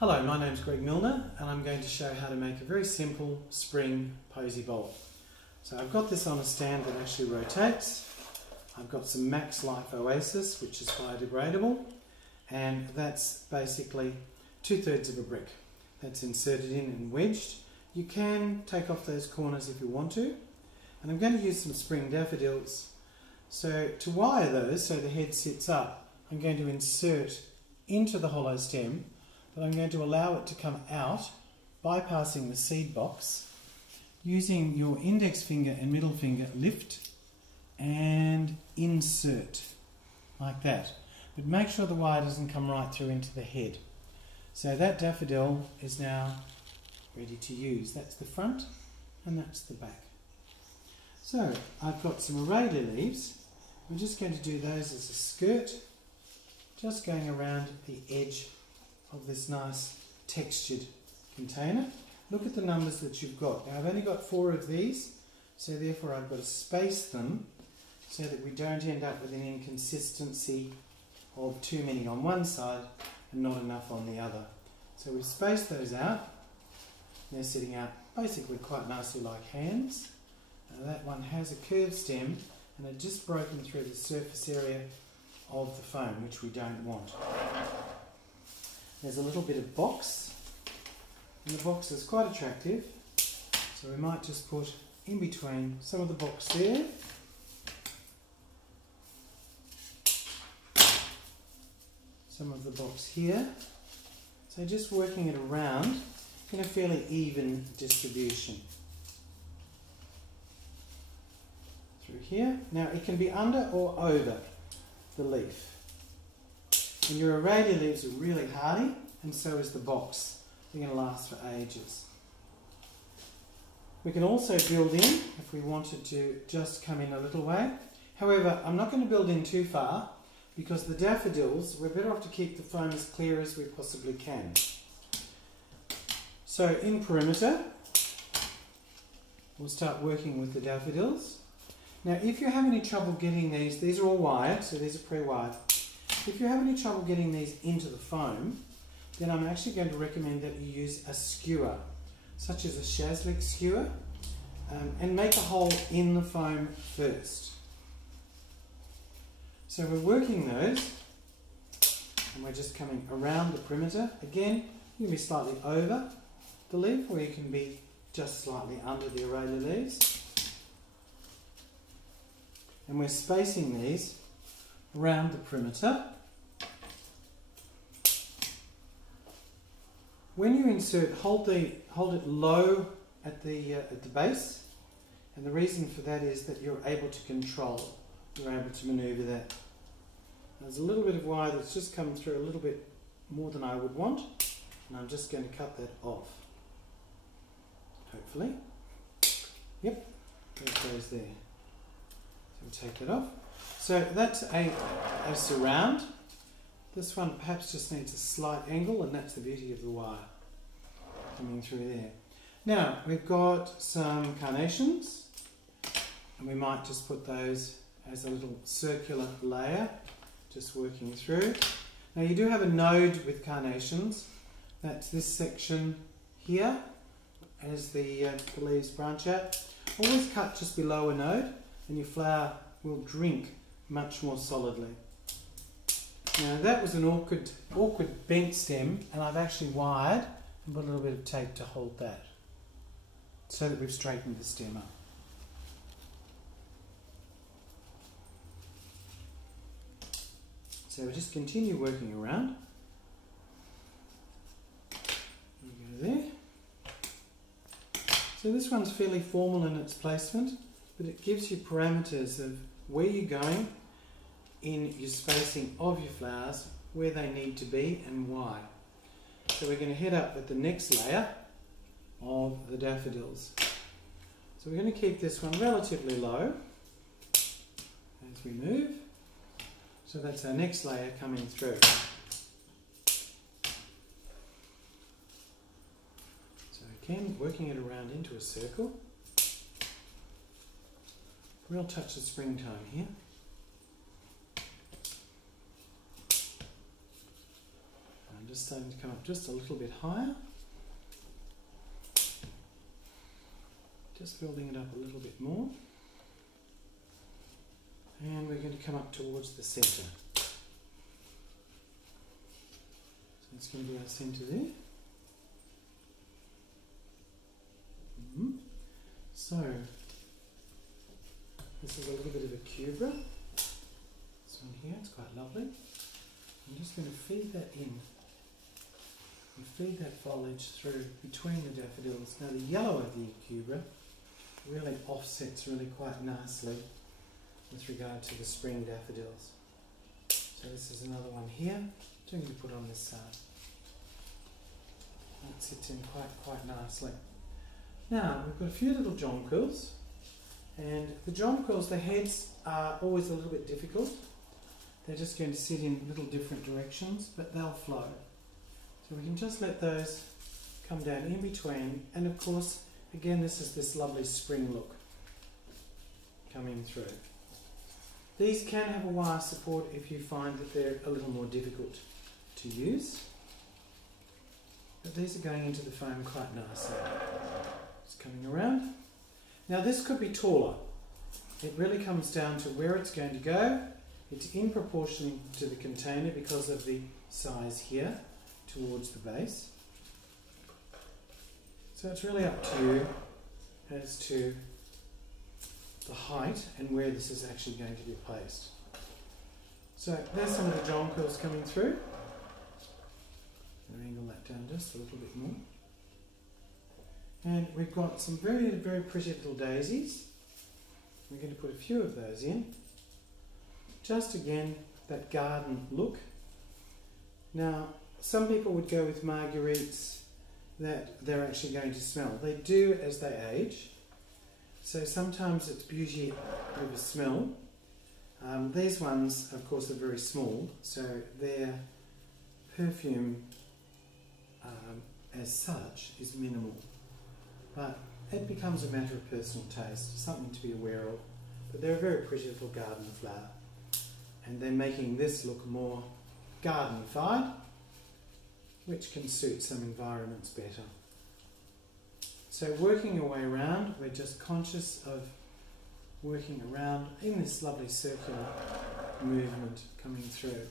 Hello, my name's Greg Milner and I'm going to show how to make a very simple spring posy bowl. So I've got this on a stand that actually rotates. I've got some Max Life Oasis, which is biodegradable, and that's basically 2/3 of a brick. That's inserted in and wedged. You can take off those corners if you want to. And I'm going to use some spring daffodils. So to wire those so the head sits up, I'm going to insert into the hollow stem, but I'm going to allow it to come out, bypassing the seed box, using your index finger and middle finger, lift and insert, like that. But make sure the wire doesn't come right through into the head. So that daffodil is now ready to use. That's the front and that's the back. So I've got some Aurelia leaves. I'm just going to do those as a skirt, just going around the edge of this nice textured container. Look at the numbers that you've got. Now I've only got 4 of these, so therefore I've got to space them so that we don't end up with an inconsistency of too many on one side and not enough on the other. So we've spaced those out. They're sitting out basically quite nicely like hands. Now that one has a curved stem and it's just broken through the surface area of the foam, which we don't want. There's a little bit of box, and the box is quite attractive, so we might just put in between some of the box there, some of the box here, so just working it around in a fairly even distribution. Through here. Now it can be under or over the leaf. And your Aurelia leaves are really hardy, and so is the box. They're going to last for ages. We can also build in if we wanted to just come in a little way. However, I'm not going to build in too far because the daffodils, we're better off to keep the foam as clear as we possibly can. So in perimeter, we'll start working with the daffodils. Now if you have any trouble getting these are all wired, so these are pre-wired. If you have any trouble getting these into the foam, then I'm actually going to recommend that you use a skewer, such as a Shazlik skewer, and make a hole in the foam first. So we're working those, and we're just coming around the perimeter. Again, you can be slightly over the leaf, or you can be just slightly under the Aurelia leaves. And we're spacing these around the perimeter. When you insert, hold it low at the base, and the reason for that is that you're able to control, you're able to manoeuvre that. There's a little bit of wire that's just come through a little bit more than I would want, and I'm just going to cut that off. Hopefully. Yep, there it goes there. So we'll take that off. So that's a surround. This one perhaps just needs a slight angle, and that's the beauty of the wire coming through there. Now we've got some carnations, and we might just put those as a little circular layer, just working through. Now you do have a node with carnations. That's this section here as the leaves branch out. Always cut just below a node, and your flower will drink much more solidly. Now that was an awkward bent stem, and I've actually wired and put a little bit of tape to hold that, so that we've straightened the stem up. So we just continue working around. We go there. So this one's fairly formal in its placement, but it gives you parameters of where you're going in your spacing of your flowers, where they need to be and why. So we're going to head up with the next layer of the daffodils. So we're going to keep this one relatively low as we move. So that's our next layer coming through. So again, working it around into a circle. Real touch of springtime here. just starting to come up just a little bit higher. Just building it up a little bit more. And we're going to come up towards the centre. So it's going to be our centre there. So, this is a little bit of a cubra. This one here, it's quite lovely. I'm just going to feed that in. And feed that foliage through between the daffodils. Now the yellow of the cubra really offsets really quite nicely with regard to the spring daffodils. So this is another one here. I'm going to put on this side. That sits in quite nicely. Now we've got a few little jonquils, and the jonquils, the heads are always a little bit difficult. They're just going to sit in little different directions, but they'll flow. So we can just let those come down in between, and of course, again, this is this lovely spring look coming through. These can have a wire support if you find that they're a little more difficult to use. But these are going into the foam quite nicely. Just coming around. Now this could be taller. It really comes down to where it's going to go. It's in proportion to the container because of the size here towards the base. So it's really up to you as to the height and where this is actually going to be placed. So there's some of the jonquils coming through. I'll angle that down just a little bit more. And we've got some very, very pretty little daisies. We're going to put a few of those in. Just again, that garden look. Now, some people would go with marguerites that they're actually going to smell. They do as they age. So sometimes it's beauty over smell. These ones, of course, are very small, so their perfume as such is minimal. But it becomes a matter of personal taste, something to be aware of. But they're a very pretty little garden flower. And they're making this look more garden-fied, which can suit some environments better. So working your way around, we're just conscious of working around in this lovely circular movement coming through.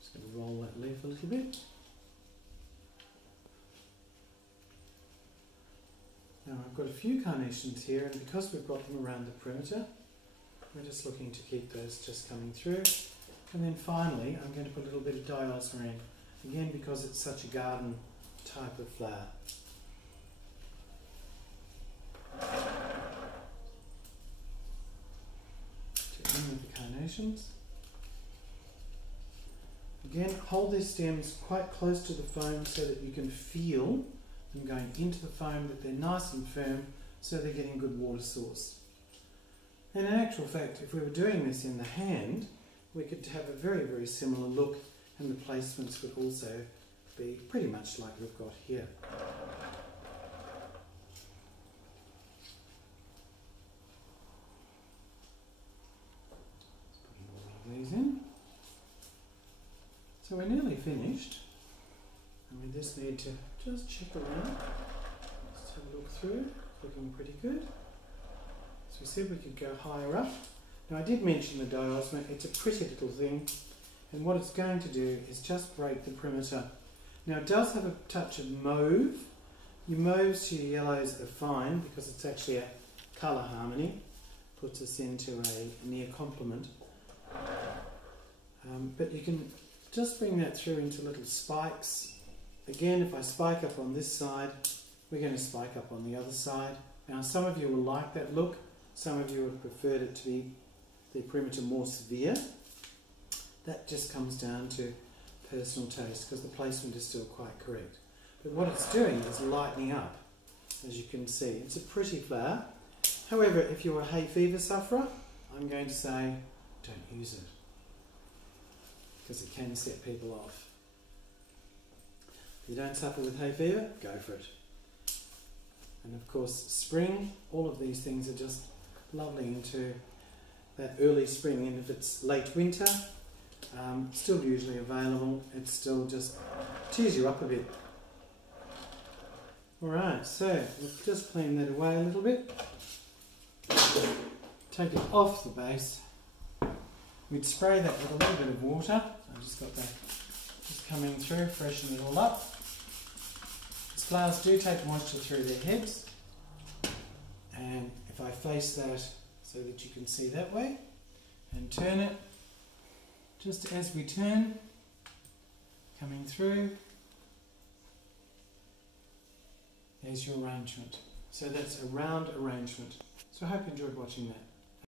Just going to roll that leaf a little bit. Now I've got a few carnations here, and because we've got them around the perimeter, we're just looking to keep those just coming through. And then finally, I'm going to put a little bit of diosmine, again because it's such a garden type of flower. To end with the carnations. Again, hold these stems quite close to the foam so that you can feel them going into the foam, that they're nice and firm, so they're getting good water source. And in actual fact, if we were doing this in the hand, we could have a very, very similar look, and the placements would also be pretty much like we've got here. Let's put all of these in. So we're nearly finished, and we just need to just check around. Just have a look through, looking pretty good. So we said we could go higher up. Now I did mention the diosma, it's a pretty little thing, and what it's going to do is just break the perimeter. Now it does have a touch of mauve. Your mauves to your yellows are fine because it's actually a colour harmony, puts us into a near complement. But you can just bring that through into little spikes. Again, if I spike up on this side, we're going to spike up on the other side. Now some of you will like that look, some of you have preferred it to be the perimeter more severe. That just comes down to personal taste because the placement is still quite correct. But what it's doing is lightening up, as you can see. It's a pretty flower. However, if you're a hay fever sufferer, I'm going to say don't use it because it can set people off. If you don't suffer with hay fever, go for it. And of course spring, all of these things are just lovely into that early spring, and if it's late winter, still usually available, it's still just tears you up a bit. Alright, so we'll just clean that away a little bit. Take it off the base. We'd spray that with a little bit of water. I just got that just coming through, freshen it all up. These flowers do take moisture through their heads, and if I face that so that you can see that way and turn it, just as we turn, coming through, there's your arrangement. So that's a round arrangement. So I hope you enjoyed watching that.